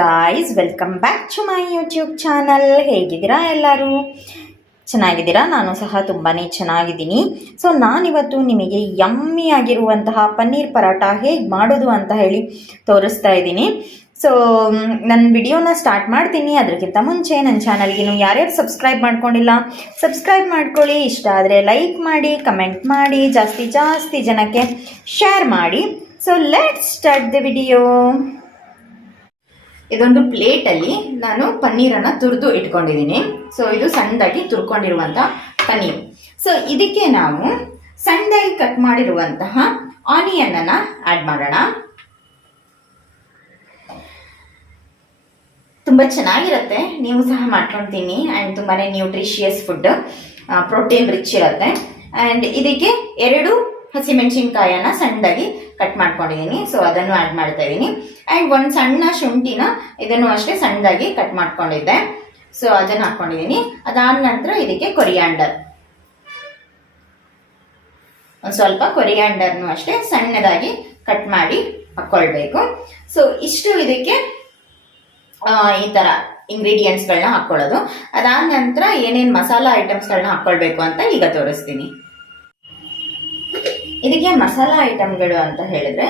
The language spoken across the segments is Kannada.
Guys welcome back to my YouTube channel ಹೇಗಿದ್ದೀರಾ ಎಲ್ಲರೂ? ಚೆನ್ನಾಗಿದ್ದೀರಾ? ನಾನು ಸಹ ತುಂಬಾ ಚೆನ್ನಾಗಿದ್ದೀನಿ. ಸೊ ನಾನಿವತ್ತು ನಿಮಗೆ ಯಮ್ಮಿ ಆಗಿರುವಂತಹ ಪನ್ನೀರ್ ಪರಾಟ ಹೇಗೆ ಮಾಡೋದು ಅಂತ ಹೇಳಿ ತೋರಿಸ್ತಾ ಇದ್ದೀನಿ. ಸೊ ನನ್ನ ವಿಡಿಯೋನ ಸ್ಟಾರ್ಟ್ ಮಾಡ್ತೀನಿ. ಅದಕ್ಕಿಂತ ಮುಂಚೆ ನನ್ನ ಚಾನಲ್ಗಿನ್ನು ಯಾರ್ಯಾರು ಸಬ್ಸ್ಕ್ರೈಬ್ ಮಾಡ್ಕೊಂಡಿಲ್ಲ ಸಬ್ಸ್ಕ್ರೈಬ್ ಮಾಡ್ಕೊಳ್ಳಿ. ಇಷ್ಟ ಆದರೆ ಲೈಕ್ ಮಾಡಿ ಕಮೆಂಟ್ ಮಾಡಿ, ಜಾಸ್ತಿ ಜಾಸ್ತಿ ಜನಕ್ಕೆ ಶೇರ್ ಮಾಡಿ. So let start the video ಇದೊಂದು ಪ್ಲೇಟಲ್ಲಿ ನಾನು ಪನ್ನೀರನ್ನು ತುರಿದು ಇಟ್ಕೊಂಡಿದ್ದೀನಿ. ಸೊ ಇದು ಸಣ್ಣದಾಗಿ ತುರ್ಕೊಂಡಿರುವಂಥ ಪನ್ನೀರ್. ಸೊ ಇದಕ್ಕೆ ನಾವು ಸಣ್ಣದಾಗಿ ಕಟ್ ಮಾಡಿರುವಂತಹ ಆನಿಯನ್ನನ್ನು ಆ್ಯಡ್ ಮಾಡೋಣ. ತುಂಬ ಚೆನ್ನಾಗಿರುತ್ತೆ. ನೀವು ಸಹ ಮಾಡ್ಕೊಳ್ತೀನಿ ಆ್ಯಂಡ್ ತುಂಬಾ ನ್ಯೂಟ್ರಿಷಿಯಸ್ ಫುಡ್ ಪ್ರೋಟೀನ್ ರಿಚ್ ಇರುತ್ತೆ. ಆ್ಯಂಡ್ ಇದಕ್ಕೆ ಎರಡು ಹಸಿಮೆಣಸಿನ್ಕಾಯನ್ನ ಸಣ್ಣದಾಗಿ ಕಟ್ ಮಾಡ್ಕೊಂಡಿದ್ದೀನಿ ಸೊ ಅದನ್ನು ಆ್ಯಡ್ ಮಾಡ್ತಾ ಇದ್ದೀನಿ ಆ್ಯಂಡ್ ಒಂದು ಸಣ್ಣ ಶುಂಠಿನ ಇದನ್ನು ಅಷ್ಟೇ ಸಣ್ಣದಾಗಿ ಕಟ್ ಮಾಡ್ಕೊಂಡಿದ್ದೆ. ಸೊ ಅದನ್ನು ಹಾಕ್ಕೊಂಡಿದ್ದೀನಿ ಅದಾದ ನಂತರ ಇದಕ್ಕೆ ಕೊರಿಯಾಂಡರ್ ಒಂದು ಸ್ವಲ್ಪ ಕೊರಿಯಾಂಡರ್ನು ಅಷ್ಟೇ ಸಣ್ಣದಾಗಿ ಕಟ್ ಮಾಡಿ ಹಾಕ್ಕೊಳ್ಬೇಕು ಸೊ ಇಷ್ಟು ಇದಕ್ಕೆ ಈ ಥರ ಇಂಗ್ರೀಡಿಯೆಂಟ್ಸ್ಗಳನ್ನ ಹಾಕ್ಕೊಳ್ಳೋದು ಅದಾದ ನಂತರ ಏನೇನು ಮಸಾಲ ಐಟಮ್ಸ್ಗಳನ್ನ ಹಾಕ್ಕೊಳ್ಬೇಕು ಅಂತ ಈಗ ತೋರಿಸ್ತೀನಿ. ಇದಕ್ಕೆ ಮಸಾಲಾ ಐಟಮ್ಗಳು ಅಂತ ಹೇಳಿದ್ರೆ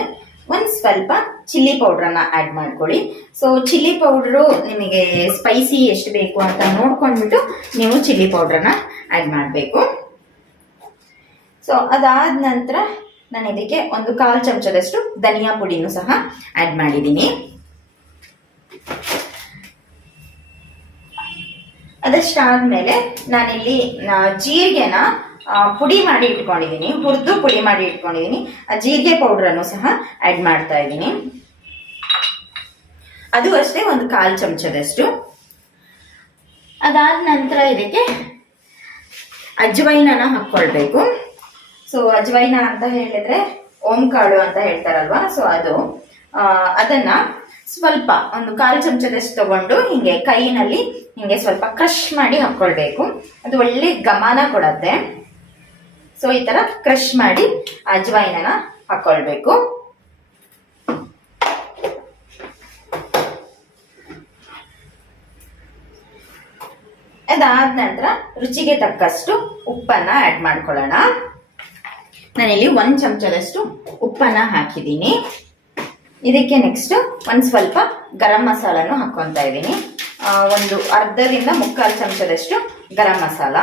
ಒಂದು ಸ್ವಲ್ಪ ಚಿಲ್ಲಿ ಪೌಡ್ರನ್ನ ಆ್ಯಡ್ ಮಾಡ್ಕೊಳ್ಳಿ. ಸೊ ಚಿಲ್ಲಿ ಪೌಡ್ರು ನಿಮಗೆ ಸ್ಪೈಸಿ ಎಷ್ಟು ಬೇಕು ಅಂತ ನೋಡ್ಕೊಂಡ್ಬಿಟ್ಟು ನೀವು ಚಿಲ್ಲಿ ಪೌಡ್ರನ್ನ ಆ್ಯಡ್ ಮಾಡಬೇಕು. ಸೊ ಅದಾದ ನಂತರ ನಾನು ಇದಕ್ಕೆ ಒಂದು ಕಾಲು ಚಮಚದಷ್ಟು ಧನಿಯಾ ಪುಡಿನೂ ಸಹ ಆ್ಯಡ್ ಮಾಡಿದ್ದೀನಿ. ಅದಷ್ಟಾದ್ಮೇಲೆ ನಾನಿಲ್ಲಿ ಜೀರಿಗೆನ ಪುಡಿ ಮಾಡಿ ಇಟ್ಕೊಂಡಿದ್ದೀನಿ ಹುರಿದು ಪುಡಿ ಮಾಡಿ ಇಟ್ಕೊಂಡಿದ್ದೀನಿ ಜೀರಿಗೆ ಪೌಡ್ರನ್ನು ಸಹ ಆ್ಯಡ್ ಮಾಡ್ತಾ ಇದ್ದೀನಿ. ಅದು ಅಷ್ಟೇ, ಒಂದು ಕಾಲು ಚಮಚದಷ್ಟು. ಅದಾದ ನಂತರ ಇದಕ್ಕೆ ಅಜ್ವೈನನ ಹಾಕ್ಕೊಳ್ಬೇಕು. ಸೊ ಅಜ್ವೈನ ಅಂತ ಹೇಳಿದ್ರೆ ಓಂಕಾಳು ಅಂತ ಹೇಳ್ತಾರಲ್ವಾ? ಸೊ ಅದು ಅದನ್ನ ಸ್ವಲ್ಪ ಒಂದು ಕಾಲು ಚಮಚದಷ್ಟು ತಗೊಂಡು ಹಿಂಗೆ ಕೈನಲ್ಲಿ ಹಿಂಗೆ ಸ್ವಲ್ಪ ಕ್ರಶ್ ಮಾಡಿ ಹಾಕ್ಕೊಳ್ಬೇಕು. ಅದು ಒಳ್ಳೆ ಗಮನ ಕೊಡತ್ತೆ. ಸೊ ಈ ತರ ಕ್ರಷ್ ಮಾಡಿ ಅಜ್ವಾಯಿನ ಹಾಕೊಳ್ಬೇಕು. ಅದಾದ ನಂತರ ರುಚಿಗೆ ತಕ್ಕಷ್ಟು ಉಪ್ಪನ್ನ ಆಡ್ ಮಾಡ್ಕೊಳ್ಳೋಣ. ನಾನಿಲ್ಲಿ ಒಂದು ಚಮಚದಷ್ಟು ಉಪ್ಪನ್ನ ಹಾಕಿದ್ದೀನಿ. ಇದಕ್ಕೆ ನೆಕ್ಸ್ಟ್ ಒಂದು ಸ್ವಲ್ಪ ಗರಂ ಮಸಾಲನು ಹಾಕ್ಕೊತಾ ಇದ್ದೀನಿ. ಒಂದು ಅರ್ಧದಿಂದ ಮುಕ್ಕಾಲು ಚಮಚದಷ್ಟು ಗರಂ ಮಸಾಲ.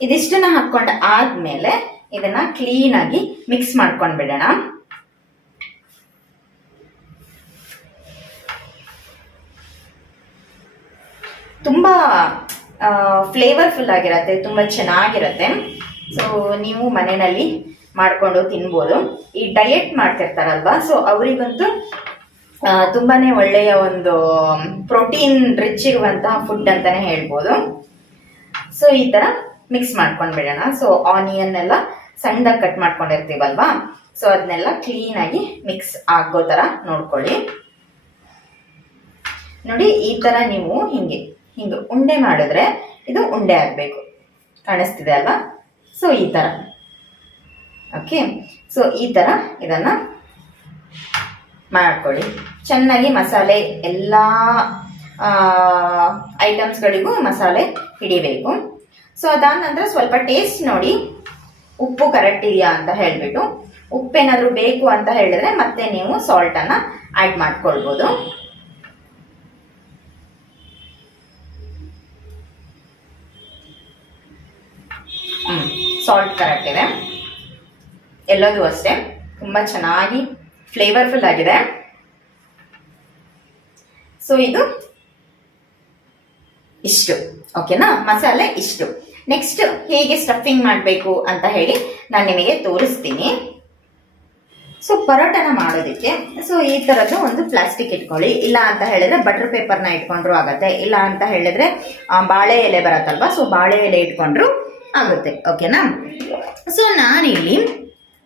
ಇದಿಷ್ಟನ್ನ ಹಾಕೊಂಡ ಆದ್ಮೇಲೆ ಇದನ್ನ ಕ್ಲೀನ್ ಆಗಿ ಮಿಕ್ಸ್ ಮಾಡ್ಕೊಂಡ್ ಬಿಡೋಣ. ತುಂಬಾ ಫ್ಲೇವರ್ಫುಲ್ ಆಗಿರತ್ತೆ, ತುಂಬಾ ಚೆನ್ನಾಗಿರತ್ತೆ. ಸೊ ನೀವು ಮನೆಯಲ್ಲಿ ಮಾಡಿಕೊಂಡು ತಿನ್ಬೋದು. ಈ ಡಯೆಟ್ ಮಾಡ್ತಿರ್ತಾರಲ್ವಾ ಸೊ ಅವರಿಗಂತೂ ತುಂಬಾನೇ ಒಳ್ಳೆಯ ಒಂದು ಪ್ರೋಟೀನ್ ರಿಚ್ ಇರುವಂತಹ ಫುಡ್ ಅಂತಾನೆ ಹೇಳ್ಬೋದು. ಸೊ ಈ ತರ ಮಿಕ್ಸ್ ಮಾಡ್ಕೊಂಡ್ ಬಿಡೋಣ ಸೊ ಆನಿಯನ್ ಎಲ್ಲ ಸಣ್ಣದಾಗಿ ಕಟ್ ಮಾಡ್ಕೊಂಡಿರ್ತೀವಲ್ವಾ? ಸೊ ಅದನ್ನೆಲ್ಲ ಕ್ಲೀನ್ ಆಗಿ ಮಿಕ್ಸ್ ಆಗೋ ತರ ನೋಡ್ಕೊಳ್ಳಿ. ನೋಡಿ, ಈ ತರ ನೀವು ಹಿಂಗೆ ಹಿಂಗೆ ಉಂಡೆ ಮಾಡಿದ್ರೆ ಇದು ಉಂಡೆ ಆಗಬೇಕು. ಕಾಣಿಸ್ತಿದೆ ಅಲ್ವಾ? ಸೊ ಈ ತರ. ಓಕೆ ಸೊ ಈ ತರ ಇದನ್ನ ಮಾಡ್ಕೊಳ್ಳಿ. ಚೆನ್ನಾಗಿ ಮಸಾಲೆ ಎಲ್ಲ ಐಟಮ್ಸ್ಗಳಿಗೂ ಮಸಾಲೆ ಹಿಡಿಬೇಕು ಸೊ ಅದಾದ ನಂತರ ಸ್ವಲ್ಪ ಟೇಸ್ಟ್ ನೋಡಿ. ಉಪ್ಪು ಕರೆಕ್ಟ್ ಇದೆಯಾ ಅಂತ ಹೇಳಿಬಿಟ್ಟು. ಉಪ್ಪೇನಾದರೂ ಬೇಕು ಅಂತ ಹೇಳಿದ್ರೆ ಮತ್ತೆ ನೀವು ಸಾಲ್ಟನ್ನು ಆ್ಯಡ್ ಮಾಡ್ಕೊಳ್ಬೋದು. ಸಾಲ್ಟ್ ಕರೆಕ್ಟ್ ಇದೆ. ಎಲ್ಲದೂ ಅಷ್ಟೇ. ತುಂಬ ಚೆನ್ನಾಗಿ ಫ್ಲೇವರ್ಫುಲ್ ಆಗಿದೆ. ಸೊ ಇದು ಇಷ್ಟು. ಓಕೆನಾ ಮಸಾಲೆ ಇಷ್ಟು. ನೆಕ್ಸ್ಟ್ ಹೇಗೆ ಸ್ಟಫಿಂಗ್ ಮಾಡಬೇಕು ಅಂತ ಹೇಳಿ ನಾನು ನಿಮಗೆ ತೋರಿಸ್ತೀನಿ. ಸೊ ಪರೋಟನ ಮಾಡೋದಕ್ಕೆ. ಸೊ ಈ ಥರದ್ದು ಒಂದು ಪ್ಲಾಸ್ಟಿಕ್ ಇಟ್ಕೊಳ್ಳಿ. ಇಲ್ಲ ಅಂತ ಹೇಳಿದ್ರೆ ಬಟರ್ ಪೇಪರ್ನ ಇಟ್ಕೊಂಡ್ರು ಆಗುತ್ತೆ. ಇಲ್ಲ ಅಂತ ಹೇಳಿದ್ರೆ ಬಾಳೆ ಎಲೆ ಬರತ್ತಲ್ವಾ? ಸೊ ಬಾಳೆ ಎಲೆ ಇಟ್ಕೊಂಡ್ರು ಆಗುತ್ತೆ. ಓಕೆನಾ ಸೊ ನಾನಿಲ್ಲಿ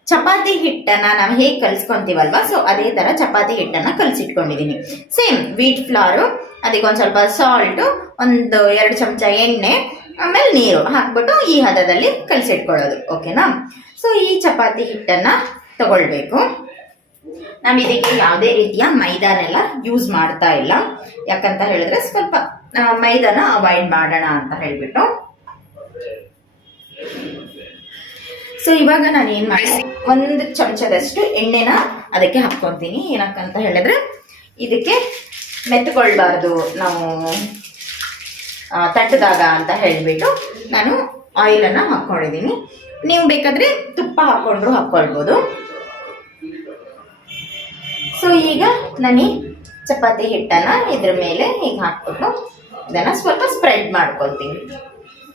ಚಪಾತಿ ಹಿಟ್ಟನ್ನ ನಾವು ಹೇಗೆ ಕಲಿಸ್ಕೊಂತೀವಲ್ವಾ? ಸೊ ಅದೇ ಥರ ಚಪಾತಿ ಹಿಟ್ಟನ್ನ ಕಲಸಿಟ್ಕೊಂಡಿದ್ದೀನಿ ಸೇಮ್ ವೀಟ್ ಫ್ಲಾರು ಅದಕ್ಕೆ ಒಂದು ಸ್ವಲ್ಪ ಸಾಲ್ಟು ಒಂದು ಎರಡು ಚಮಚ ಎಣ್ಣೆ, ಆಮೇಲೆ ನೀರು ಹಾಕ್ಬಿಟ್ಟು ಈ ಹದದಲ್ಲಿ ಕಲಸಿಟ್ಕೊಳ್ಳೋದು, ಓಕೆನಾ? ಸೊ ಈ ಚಪಾತಿ ಹಿಟ್ಟನ್ನು ತಗೊಳ್ಬೇಕು. ನಾವು ಇದಕ್ಕೆ ಯಾವುದೇ ರೀತಿಯ ಮೈದಾನೆಲ್ಲ ಯೂಸ್ ಮಾಡ್ತಾ ಇಲ್ಲ. ಯಾಕಂತ ಹೇಳಿದ್ರೆ ಸ್ವಲ್ಪ ಮೈದಾನ ಅವಾಯ್ಡ್ ಮಾಡೋಣ ಅಂತ ಹೇಳಿಬಿಟ್ಟು. ಸೊ ಇವಾಗ ನಾನು ಏನು ಮಾಡಿ ಒಂದು ಚಮಚದಷ್ಟು ಎಣ್ಣೆನ ಅದಕ್ಕೆ ಹಾಕ್ಕೊತೀನಿ. ಏನಕ್ಕಂತ ಹೇಳಿದ್ರೆ, ಇದಕ್ಕೆ ಮೆತ್ತುಕೊಳ್ಬಾರ್ದು ನಾವು ತಟ್ಟಿದಾಗ ತಟ್ಟದಾಗ ಅಂತ ಹೇಳಿಬಿಟ್ಟು ನಾನು ಆಯಿಲನ್ನು ಹಾಕ್ಕೊಂಡಿದ್ದೀನಿ ನೀವು ಬೇಕಾದರೆ ತುಪ್ಪ ಹಾಕ್ಕೊಂಡ್ರು ಹಾಕ್ಕೊಳ್ಬೋದು ಸೊ ಈಗ ನಾನು ಚಪಾತಿ ಹಿಟ್ಟನ್ನು ಇದ್ರ ಮೇಲೆ ಹೀಗೆ ಹಾಕ್ಬಿಟ್ಟು ಇದನ್ನು ಸ್ವಲ್ಪ ಸ್ಪ್ರೆಡ್ ಮಾಡ್ಕೊಳ್ತೀನಿ.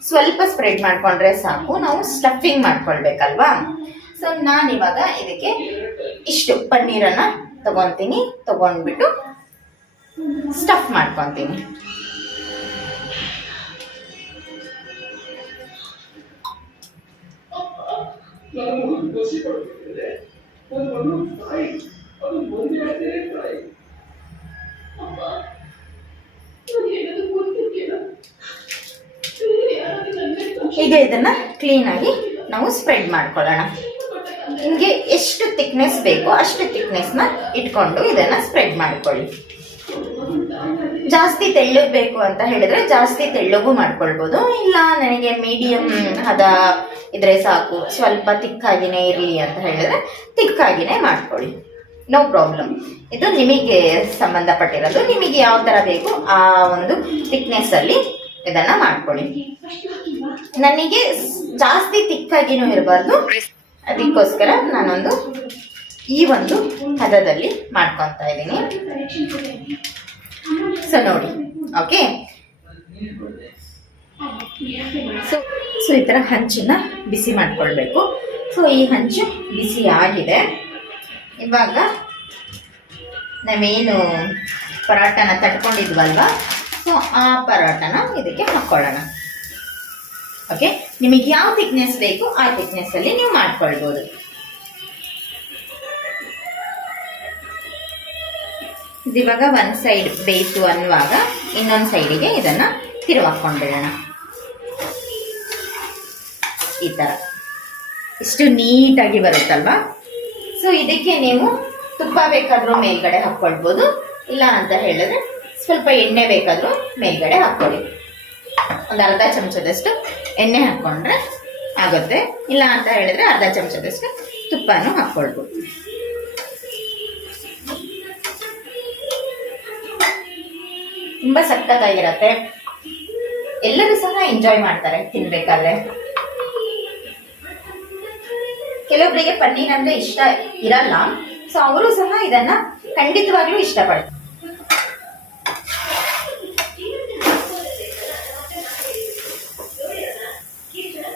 ಸ್ವಲ್ಪ ಸ್ಪ್ರೆಡ್ ಮಾಡಿಕೊಂಡ್ರೆ ಸಾಕು. ನಾವು ಸ್ಟಫಿಂಗ್ ಮಾಡ್ಕೊಳ್ಬೇಕಲ್ವಾ? ಸೊ ನಾನಿವಾಗ ಇದಕ್ಕೆ ಇಷ್ಟು ಪನ್ನೀರನ್ನು ತಗೊತೀನಿ. ತಗೊಂಡ್ಬಿಟ್ಟು ಸ್ಟಫ್ ಮಾಡ್ಕೊತೀನಿ. ಹೀಗೆ ಇದನ್ನ ಕ್ಲೀನಾಗಿ ನಾವು ಸ್ಪ್ರೆಡ್ ಮಾಡ್ಕೊಳ್ಳೋಣ. ನಿಮಗೆ ಎಷ್ಟು ತಿಕ್ನೆಸ್ ಬೇಕೋ ಅಷ್ಟು ತಿಕ್ನೆಸ್ನ ಇಟ್ಕೊಂಡು ಇದನ್ನ ಸ್ಪ್ರೆಡ್ ಮಾಡ್ಕೊಳ್ಳಿ. ಜಾಸ್ತಿ ತೆಳ್ಳಗೆ ಬೇಕು ಅಂತ ಹೇಳಿದ್ರೆ ಜಾಸ್ತಿ ತೆಳ್ಳಗು ಮಾಡ್ಕೊಳ್ಬೋದು. ಇಲ್ಲ, ನನಗೆ ಮೀಡಿಯಂ ಹದ ಇದ್ರೆ ಸಾಕು, ಸ್ವಲ್ಪ ತಿಕ್ಕಾಗಿನೇ ಇರಲಿ ಅಂತ ಹೇಳಿದ್ರೆ ತಿಕ್ಕಾಗಿನೇ ಮಾಡ್ಕೊಳ್ಳಿ. ನೋ ಪ್ರಾಬ್ಲಮ್ ಇದು ನಿಮಗೆ ಸಂಬಂಧಪಟ್ಟಿರೋದು. ನಿಮಗೆ ಯಾವ ಥರ ಬೇಕು ಆ ಒಂದು ಅಲ್ಲಿ ಇದನ್ನ ಮಾಡ್ಕೊಳ್ಳಿ. ನನಗೆ ಜಾಸ್ತಿ ತಿಕ್ಕಾಗಿನೂ ಇರಬಾರ್ದು. ಅದಕ್ಕೋಸ್ಕರ ನಾನೊಂದು ಈ ಒಂದು ಹದದಲ್ಲಿ ಮಾಡ್ಕೊತಾ ಇದ್ದೀನಿ. ಸೊ ನೋಡಿ ಓಕೆ ಸೊ ಸೊ ಈ ಥರ ಹಂಚನ್ನ ಬಿಸಿ ಮಾಡ್ಕೊಳ್ಬೇಕು. ಸೊ ಈ ಹಂಚು ಬಿಸಿ ಆಗಿದೆ. ಇವಾಗ ನಾವೇನು ಪರಾಟನ ತಟ್ಕೊಂಡಿದ್ವಲ್ವಾ? ಸೊ ಆ ಪರೋಟನ ಇದಕ್ಕೆ ಹಾಕ್ಕೊಳ್ಳೋಣ ಓಕೆ ನಿಮಗೆ ಯಾವ ಥಿಕ್ನೆಸ್ ಬೇಕು ಆ ಅಲ್ಲಿ ನೀವು ಮಾಡ್ಕೊಳ್ಬೋದು. ಇದಿವಾಗ ಒಂದು ಸೈಡ್ ಬೇಯಿಸು ಅನ್ನುವಾಗ ಇನ್ನೊಂದು ಸೈಡಿಗೆ ಇದನ್ನ ತಿರುವಾಕೊಂಡ್ಬಿಡೋಣ ಈ ಥರ ಇಷ್ಟು ನೀಟಾಗಿ ಬರುತ್ತಲ್ವಾ? ಸೊ ಇದಕ್ಕೆ ನೀವು ತುಪ್ಪ ಬೇಕಾದರೂ ಮೇಲ್ಗಡೆ ಹಾಕ್ಕೊಳ್ಬೋದು. ಇಲ್ಲ ಅಂತ ಹೇಳಿದ್ರೆ ಸ್ವಲ್ಪ ಎಣ್ಣೆ ಬೇಕಾದರೂ ಮೇಲ್ಗಡೆ ಹಾಕ್ಕೊಳ್ಳಿ. ಒಂದು ಅರ್ಧ ಚಮಚದಷ್ಟು ಎಣ್ಣೆ ಹಾಕ್ಕೊಂಡ್ರೆ ಆಗುತ್ತೆ. ಇಲ್ಲ ಅಂತ ಹೇಳಿದ್ರೆ ಅರ್ಧ ಚಮಚದಷ್ಟು ತುಪ್ಪನೂ ಹಾಕ್ಕೊಳ್ಬೋದು. ತುಂಬ ಸಖತ್ತಾಗಿರತ್ತೆ. ಎಲ್ಲರೂ ಸಹ ಎಂಜಾಯ್ ಮಾಡ್ತಾರೆ ತಿನ್ಬೇಕಾದ್ರೆ. ಕೆಲವೊಬ್ಬರಿಗೆ ಪನ್ನೀರ್ ಅಂದ್ರೆ ಇಷ್ಟ ಇರಲ್ಲ. ಸೊ ಅವರು ಸಹ ಇದನ್ನ ಖಂಡಿತವಾಗ್ಲೂ ಇಷ್ಟಪಡ್ತಾರೆ.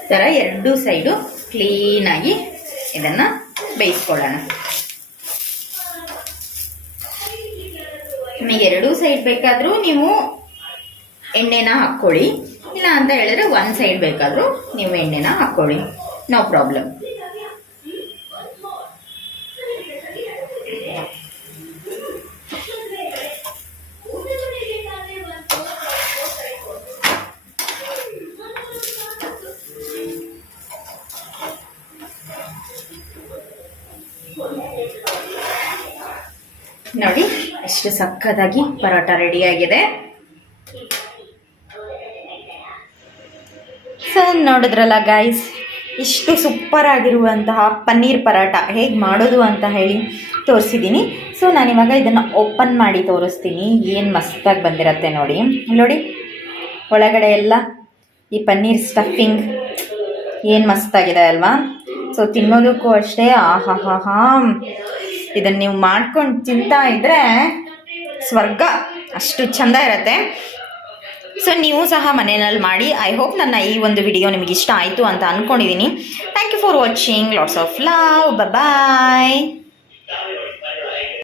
ತರ ಎರಡು ಸೈಡು ಕ್ಲೀನಾಗಿ ಇದನ್ನು ಬೇಯಿಸ್ಕೊಳ್ಳೋಣ. ನಿಮಗೆ ಎರಡೂ ಸೈಡ್ ಬೇಕಾದರೂ ನೀವು ಎಣ್ಣೆನ ಹಾಕ್ಕೊಳ್ಳಿ. ಇಲ್ಲ ಅಂತ ಹೇಳಿದ್ರೆ ಒನ್ ಸೈಡ್ ಬೇಕಾದರೂ ನೀವು ಎಣ್ಣೆನ ಹಾಕ್ಕೊಳ್ಳಿ. ನೋ ಪ್ರಾಬ್ಲಮ್ ನೋಡಿ. ಎಷ್ಟು ಸಕ್ಕದಾಗಿ ಪರೋಟ ರೆಡಿಯಾಗಿದೆ ಸೊ ನೋಡಿದ್ರಲ್ಲ ಗಾಯ್ಸ್ ಇಷ್ಟು ಸೂಪರ್ ಆಗಿರುವಂತಹ ಪನ್ನೀರ್ ಪರಾಟ ಹೇಗೆ ಮಾಡೋದು ಅಂತ ಹೇಳಿ ತೋರಿಸಿದ್ದೀನಿ ಸೊ ನಾನಿವಾಗ ಇದನ್ನು ಓಪನ್ ಮಾಡಿ ತೋರಿಸ್ತೀನಿ. ಏನು ಮಸ್ತಾಗಿ ಬಂದಿರತ್ತೆ ನೋಡಿ. ನೋಡಿ, ಒಳಗಡೆ ಎಲ್ಲ ಈ ಪನ್ನೀರ್ ಸ್ಟಫಿಂಗ್ ಏನು ಮಸ್ತಾಗಿದೆ ಅಲ್ವಾ? ಸೊ ತಿನ್ನೋದಕ್ಕೂ ಅಷ್ಟೇ ಆಹಾ ಹಾ ಹಾ ಇದನ್ನು ನೀವು ಮಾಡ್ಕೊಂಡು ತಿಂತಾ ಇದ್ದರೆ ಸ್ವರ್ಗ, ಅಷ್ಟು ಚಂದ ಇರತ್ತೆ. ಸೊ ನೀವು ಸಹ ಮನೆಯಲ್ಲಿ ಮಾಡಿ ಐ ಹೋಪ್ ನನ್ನ ಈ ಒಂದು ವಿಡಿಯೋ ನಿಮಗೆ ಇಷ್ಟ ಆಯಿತು ಅಂತ ಅಂದ್ಕೊಂಡಿದ್ದೀನಿ thank you for watching lots of love bye